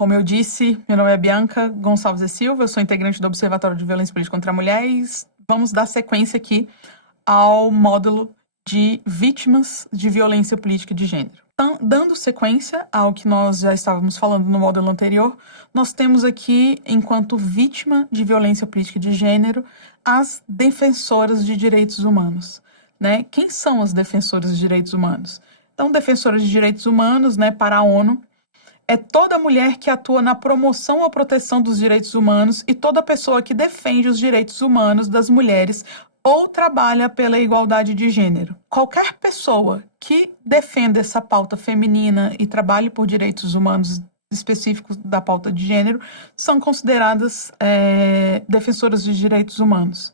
Como eu disse, meu nome é Bianca Gonçalves e Silva, eu sou integrante do Observatório de Violência Política contra a Mulher e vamos dar sequência aqui ao módulo de vítimas de violência política de gênero. Então, dando sequência ao que nós já estávamos falando no módulo anterior, nós temos aqui, enquanto vítima de violência política de gênero, as defensoras de direitos humanos, né? Quem são as defensoras de direitos humanos? Então, defensoras de direitos humanos, né, para a ONU, é toda mulher que atua na promoção ou proteção dos direitos humanos e toda pessoa que defende os direitos humanos das mulheres ou trabalha pela igualdade de gênero. Qualquer pessoa que defenda essa pauta feminina e trabalhe por direitos humanos específicos da pauta de gênero são consideradas defensoras de direitos humanos.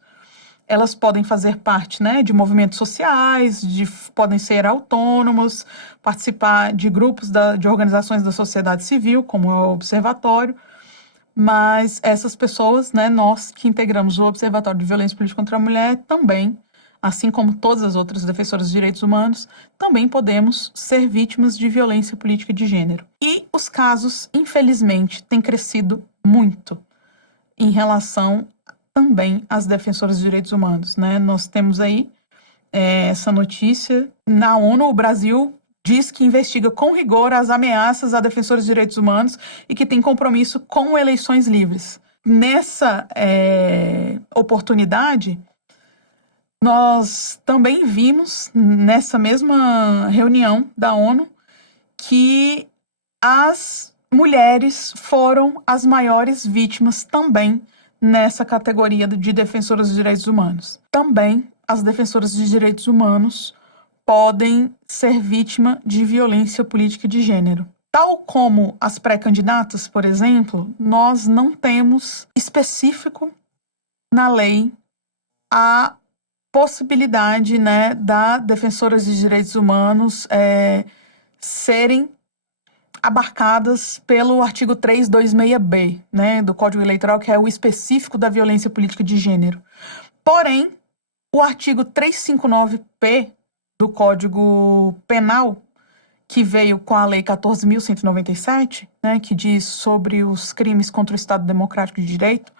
Elas podem fazer parte, né, de movimentos sociais, podem ser autônomos, participar de grupos de organizações da sociedade civil, como o Observatório, mas essas pessoas, né, nós que integramos o Observatório de Violência Política contra a Mulher, também, assim como todas as outras defensoras de direitos humanos, também podemos ser vítimas de violência política de gênero. E os casos, infelizmente, têm crescido muito em relação também às defensoras de direitos humanos, né? Nós temos aí essa notícia. Na ONU, o Brasil diz que investiga com rigor as ameaças a defensores de direitos humanos e que tem compromisso com eleições livres. Nessa oportunidade, nós também vimos, nessa mesma reunião da ONU, que as mulheres foram as maiores vítimas também nessa categoria de defensoras de direitos humanos. Também as defensoras de direitos humanos podem ser vítima de violência política de gênero. Tal como as pré-candidatas, por exemplo, nós não temos específico na lei a possibilidade, né, da defensoras de direitos humanos serem abarcadas pelo artigo 326B, né, do Código Eleitoral, que é o específico da violência política de gênero. Porém, o artigo 359P do Código Penal, que veio com a Lei 14.197, né, que diz sobre os crimes contra o Estado Democrático de Direito,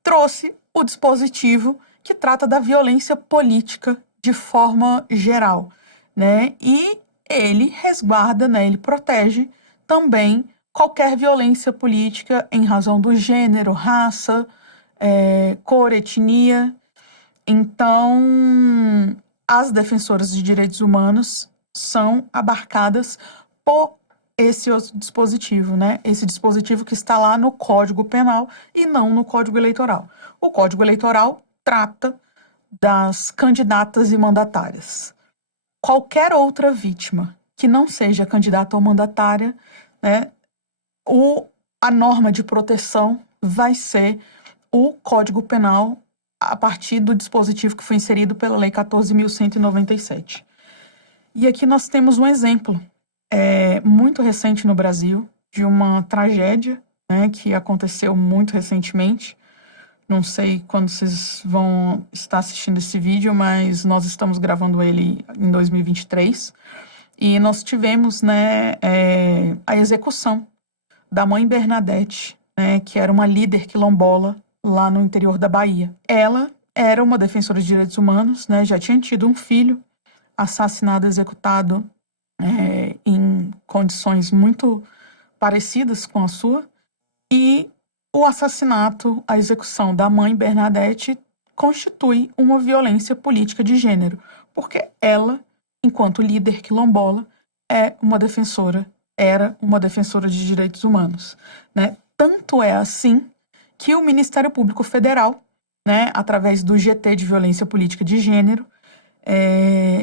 trouxe o dispositivo que trata da violência política de forma geral, né, e ele resguarda, né, ele protege também qualquer violência política em razão do gênero, raça, cor, etnia. Então, as defensoras de direitos humanos são abarcadas por esse outro dispositivo, né? Esse dispositivo que está lá no Código Penal e não no Código Eleitoral. O Código Eleitoral trata das candidatas e mandatárias. Qualquer outra vítima que não seja candidata ou mandatária, né, a norma de proteção vai ser o Código Penal a partir do dispositivo que foi inserido pela Lei 14.197. E aqui nós temos um exemplo muito recente no Brasil de uma tragédia, né, que aconteceu muito recentemente. Não sei quando vocês vão estar assistindo esse vídeo, mas nós estamos gravando ele em 2023. E nós tivemos, né, a execução da mãe Bernadette, né, que era uma líder quilombola lá no interior da Bahia. Ela era uma defensora de direitos humanos, né, já tinha tido um filho assassinado, executado em condições muito parecidas com a sua, e o assassinato, a execução da mãe Bernadette constitui uma violência política de gênero, porque ela, enquanto líder quilombola, era uma defensora de direitos humanos, né? Tanto é assim que o Ministério Público Federal, né, através do GT de Violência Política de Gênero,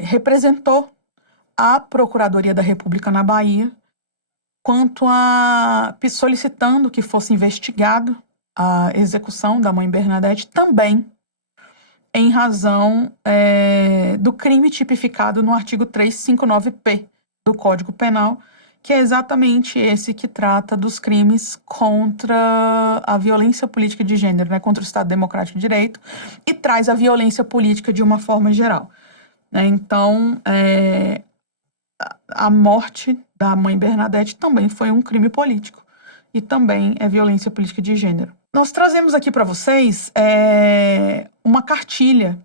representou a Procuradoria da República na Bahia solicitando que fosse investigado a execução da mãe Bernadette também em razão do crime tipificado no artigo 359P do Código Penal, que é exatamente esse que trata dos crimes contra a violência política de gênero, né, contra o Estado Democrático de Direito, e traz a violência política de uma forma geral. Né? Então, a morte da mãe Bernadette também foi um crime político. e também é violência política de gênero. Nós trazemos aqui para vocês uma cartilha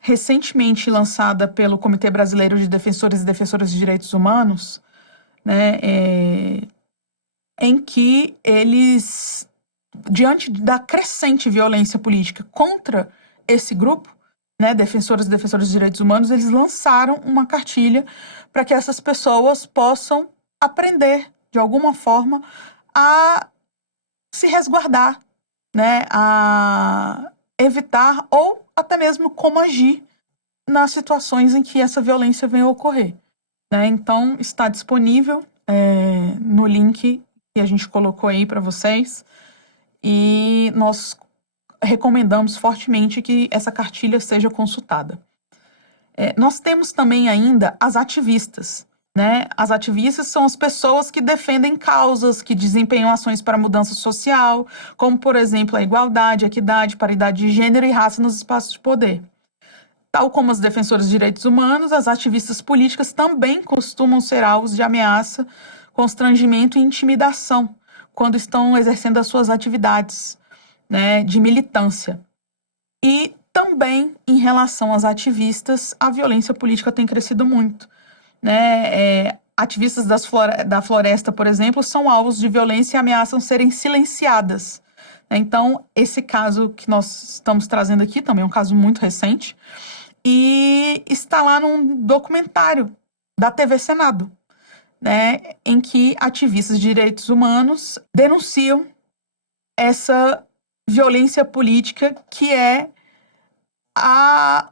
recentemente lançada pelo Comitê Brasileiro de Defensores e Defensoras de Direitos Humanos, né, em que eles, diante da crescente violência política contra esse grupo, né, defensores e defensores de direitos humanos, eles lançaram uma cartilha para que essas pessoas possam aprender, de alguma forma, a se resguardar, né, a evitar ou até mesmo como agir nas situações em que essa violência vem a ocorrer, né? Então, está disponível no link que a gente colocou aí para vocês, e nós recomendamos fortemente que essa cartilha seja consultada. Nós temos também ainda as ativistas, né? As ativistas são as pessoas que defendem causas, que desempenham ações para a mudança social, como, por exemplo, a igualdade, a equidade, paridade de gênero e raça nos espaços de poder. Tal como as defensoras de direitos humanos, as ativistas políticas também costumam ser alvos de ameaça, constrangimento e intimidação quando estão exercendo as suas atividades, né, de militância. E também, em relação às ativistas, a violência política tem crescido muito, né? Ativistas da floresta, por exemplo, são alvos de violência e ameaçam serem silenciadas. Então, esse caso que nós estamos trazendo aqui também é um caso muito recente e está lá num documentário da TV Senado, né, em que ativistas de direitos humanos denunciam essa violência política que é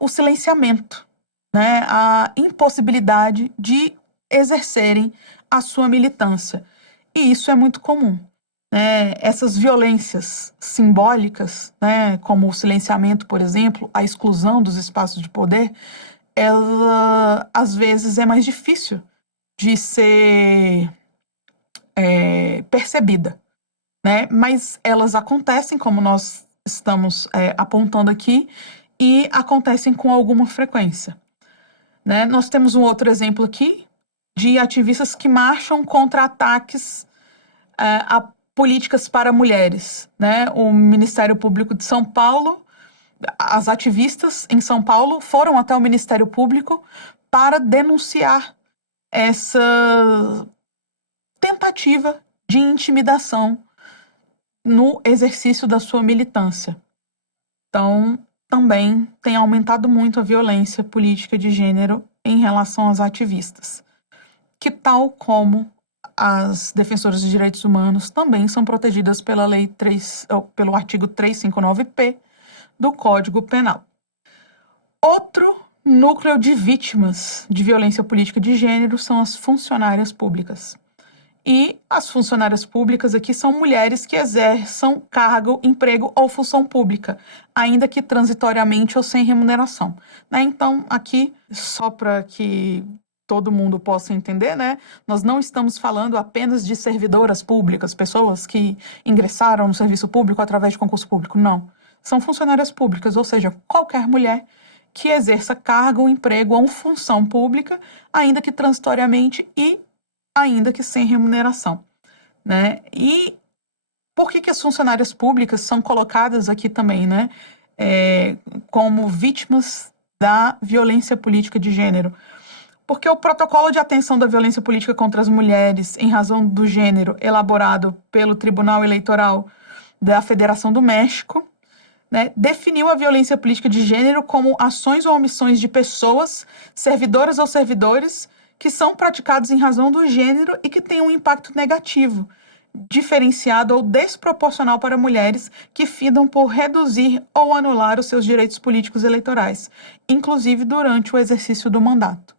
o silenciamento, né, a impossibilidade de exercerem a sua militância. E isso é muito comum, né? Essas violências simbólicas, né, como o silenciamento, por exemplo, a exclusão dos espaços de poder, ela, às vezes, é mais difícil de ser percebida, né? Mas elas acontecem, como nós estamos apontando aqui, e acontecem com alguma frequência, né? Nós temos um outro exemplo aqui de ativistas que marcham contra ataques a políticas para mulheres, né? O Ministério Público de São Paulo, as ativistas em São Paulo foram até o Ministério Público para denunciar essa tentativa de intimidação no exercício da sua militância. Então, também tem aumentado muito a violência política de gênero em relação às ativistas, que, tal como as defensoras de direitos humanos, também são protegidas pela pelo artigo 359-P do Código Penal. Outro núcleo de vítimas de violência política de gênero são as funcionárias públicas. E as funcionárias públicas aqui são mulheres que exerçam cargo, emprego ou função pública, ainda que transitoriamente ou sem remuneração, né? Então, aqui, só para que todo mundo possa entender, né? Nós não estamos falando apenas de servidoras públicas, pessoas que ingressaram no serviço público através de concurso público, não. São funcionárias públicas, ou seja, qualquer mulher que exerça cargo, emprego ou função pública, ainda que transitoriamente e ainda que sem remuneração, né? E por que as funcionárias públicas são colocadas aqui também, né? Como vítimas da violência política de gênero? Porque o protocolo de atenção da violência política contra as mulheres em razão do gênero, elaborado pelo Tribunal Eleitoral da Federação do México, né, definiu a violência política de gênero como ações ou omissões de pessoas, servidoras ou servidores, que são praticados em razão do gênero e que têm um impacto negativo, diferenciado ou desproporcional para mulheres que findam por reduzir ou anular os seus direitos políticos eleitorais, inclusive durante o exercício do mandato.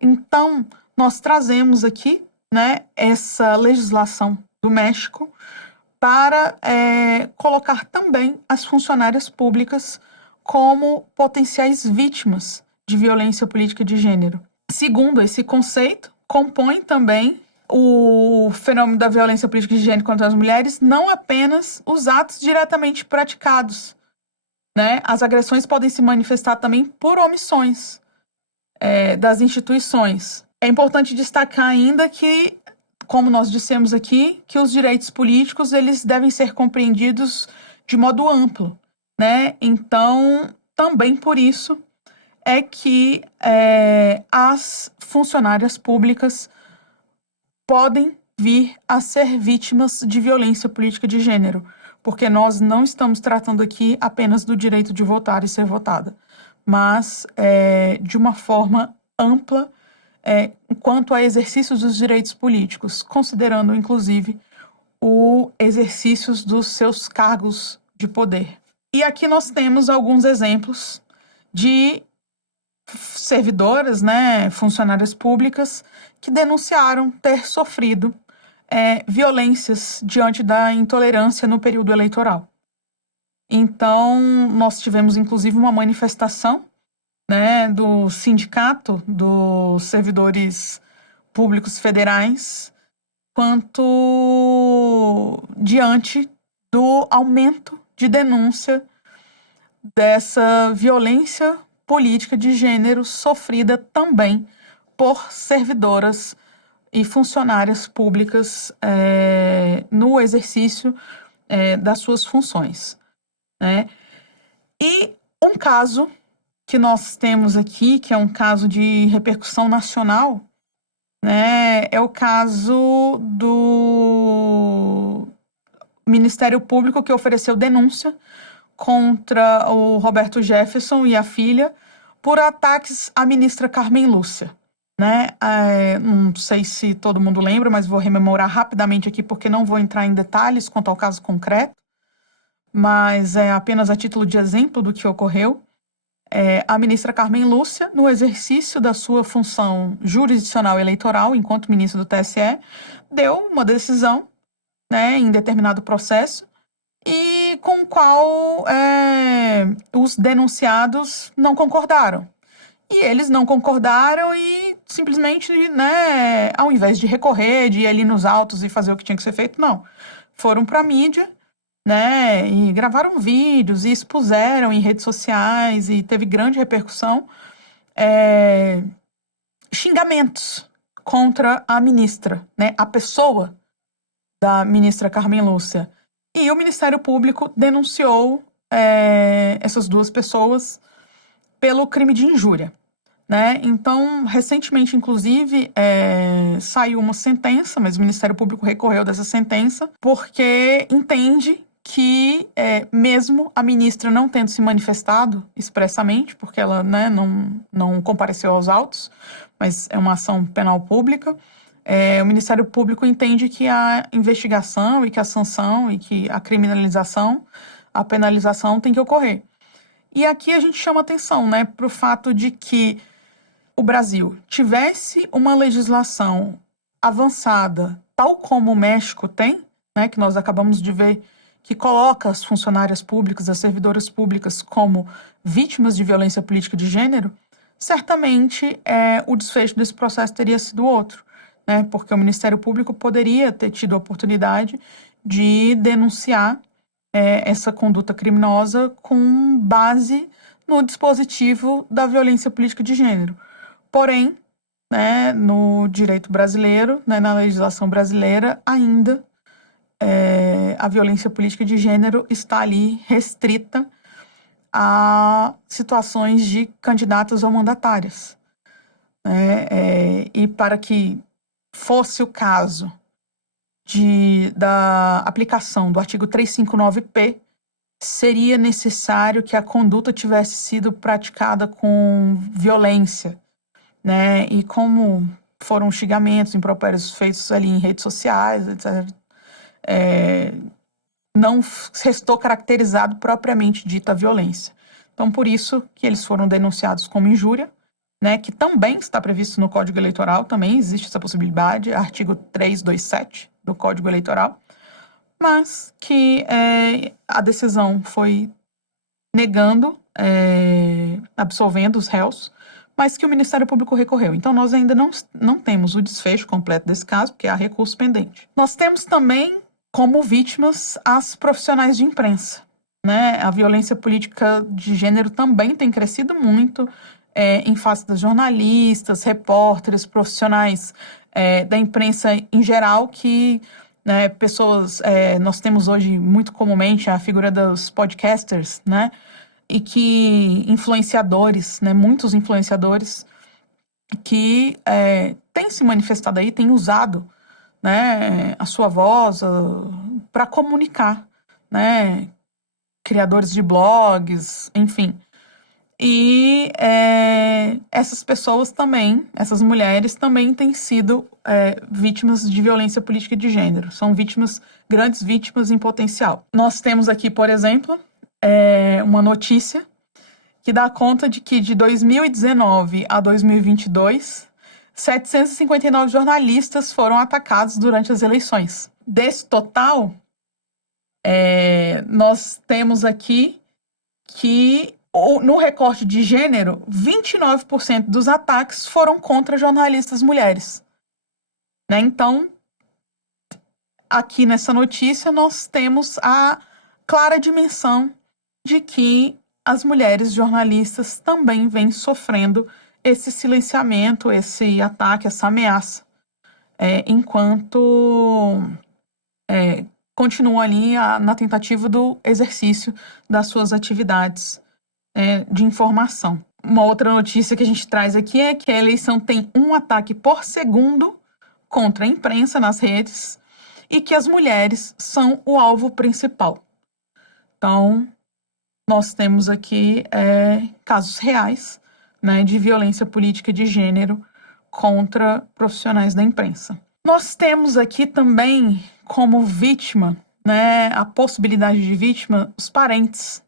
Então, nós trazemos aqui, né, essa legislação do México para colocar também as funcionárias públicas como potenciais vítimas de violência política de gênero. Segundo esse conceito, compõe também o fenômeno da violência política de gênero contra as mulheres não apenas os atos diretamente praticados, né? As agressões podem se manifestar também por omissões das instituições. É importante destacar ainda que como nós dissemos aqui, que os direitos políticos eles devem ser compreendidos de modo amplo, né? Então, também por isso é que as funcionárias públicas podem vir a ser vítimas de violência política de gênero, porque nós não estamos tratando aqui apenas do direito de votar e ser votada, mas de uma forma ampla quanto a exercícios dos direitos políticos, considerando, inclusive, o exercício dos seus cargos de poder. E aqui nós temos alguns exemplos de servidoras, né, funcionárias públicas, que denunciaram ter sofrido violências diante da intolerância no período eleitoral. Então, nós tivemos, inclusive, uma manifestação, né, do Sindicato dos Servidores Públicos Federais, quanto diante do aumento de denúncia dessa violência política de gênero sofrida também por servidoras e funcionárias públicas no exercício das suas funções, né? E um caso que nós temos aqui, que é um caso de repercussão nacional, né, é o caso do Ministério Público que ofereceu denúncia contra o Roberto Jefferson e a filha por ataques à ministra Carmen Lúcia, né? Não sei se todo mundo lembra, mas vou rememorar rapidamente aqui porque não vou entrar em detalhes quanto ao caso concreto, mas é apenas a título de exemplo do que ocorreu. A ministra Carmen Lúcia, no exercício da sua função jurisdicional eleitoral, enquanto ministra do TSE, deu uma decisão, né, em determinado processo, e com o qual os denunciados não concordaram. E eles não concordaram e simplesmente, né, ao invés de recorrer, de ir ali nos autos e fazer o que tinha que ser feito, não. Foram para a mídia, né, e gravaram vídeos e expuseram em redes sociais e teve grande repercussão, xingamentos contra a ministra, né, a pessoa da ministra Carmen Lúcia. E o Ministério Público denunciou essas duas pessoas pelo crime de injúria, né? Então, recentemente, inclusive, saiu uma sentença, mas o Ministério Público recorreu dessa sentença porque entende que, mesmo a ministra não tendo se manifestado expressamente, porque ela, né, não compareceu aos autos, mas é uma ação penal pública, o Ministério Público entende que a investigação e que a sanção e que a criminalização, a penalização tem que ocorrer. E aqui a gente chama atenção, né, para o fato de que o Brasil tivesse uma legislação avançada, tal como o México tem, né, que nós acabamos de ver, que coloca as funcionárias públicas, as servidoras públicas como vítimas de violência política de gênero, certamente o desfecho desse processo teria sido outro, né, porque o Ministério Público poderia ter tido a oportunidade de denunciar essa conduta criminosa com base no dispositivo da violência política de gênero. Porém, né, no direito brasileiro, né, na legislação brasileira, ainda a violência política de gênero está ali restrita a situações de candidatas ou mandatárias, né? E para que fosse o caso da aplicação do artigo 359-P, seria necessário que a conduta tivesse sido praticada com violência, né? E como foram xingamentos, impropérios feitos ali em redes sociais, etc., não restou caracterizado propriamente dita violência. Então, por isso que eles foram denunciados como injúria, né, que também está previsto no Código Eleitoral, também existe essa possibilidade, artigo 327 do Código Eleitoral, mas que a decisão foi negando, absolvendo os réus, mas que o Ministério Público recorreu. Então, nós ainda não temos o desfecho completo desse caso, porque há recurso pendente. Nós temos também como vítimas as profissionais de imprensa, né? A violência política de gênero também tem crescido muito em face das jornalistas, repórteres, profissionais da imprensa em geral, que, né, pessoas... nós temos hoje, muito comumente, a figura dos podcasters, né? E que influenciadores, né? Muitos influenciadores que têm se manifestado aí, têm usado, né, a sua voz para comunicar, né? Criadores de blogs, enfim. E essas pessoas também, essas mulheres também têm sido vítimas de violência política de gênero. São vítimas, grandes vítimas em potencial. Nós temos aqui, por exemplo, uma notícia que dá conta de que de 2019 a 2022, 759 jornalistas foram atacados durante as eleições. Desse total, nós temos aqui que, no recorte de gênero, 29% dos ataques foram contra jornalistas mulheres. Né? Então, aqui nessa notícia, nós temos a clara dimensão de que as mulheres jornalistas também vêm sofrendo esse silenciamento, esse ataque, essa ameaça, enquanto continuam ali na tentativa do exercício das suas atividades de informação. Uma outra notícia que a gente traz aqui é que a eleição tem um ataque por segundo contra a imprensa nas redes e que as mulheres são o alvo principal. Então, nós temos aqui casos reais, né, de violência política de gênero contra profissionais da imprensa. Nós temos aqui também como vítima, né, a possibilidade de vítima, os parentes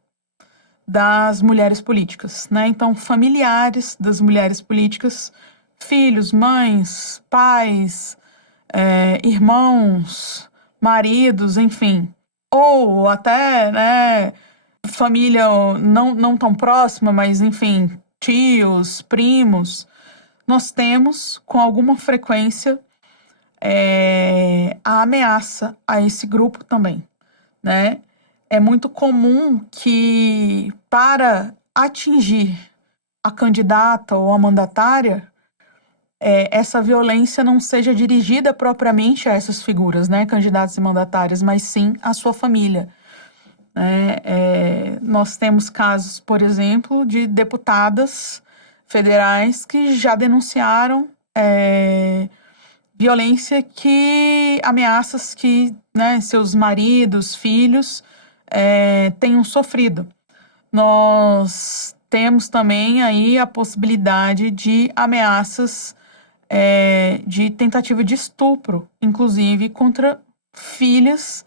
das mulheres políticas, né? Então, familiares das mulheres políticas, filhos, mães, pais, irmãos, maridos, enfim. Ou até, né, família não tão próxima, mas, enfim, tios, primos. Nós temos, com alguma frequência, a ameaça a esse grupo também, né? É muito comum que, para atingir a candidata ou a mandatária, essa violência não seja dirigida propriamente a essas figuras, né, candidatas e mandatárias, mas sim à sua família. Nós temos casos, por exemplo, de deputadas federais que já denunciaram violência, ameaças que, né, seus maridos, filhos tenham sofrido. Nós temos também aí a possibilidade de ameaças de tentativa de estupro, inclusive contra filhas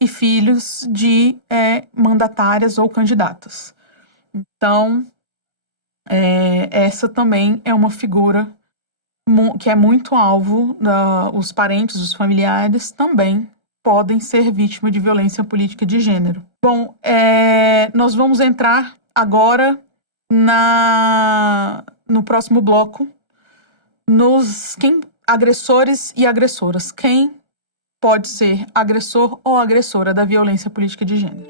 e filhos de mandatárias ou candidatas. Então, essa também é uma figura que é muito alvo, os parentes, os familiares também podem ser vítima de violência política de gênero. Bom, nós vamos entrar agora no próximo bloco nos agressores e agressoras. Quem pode ser agressor ou agressora da violência política de gênero?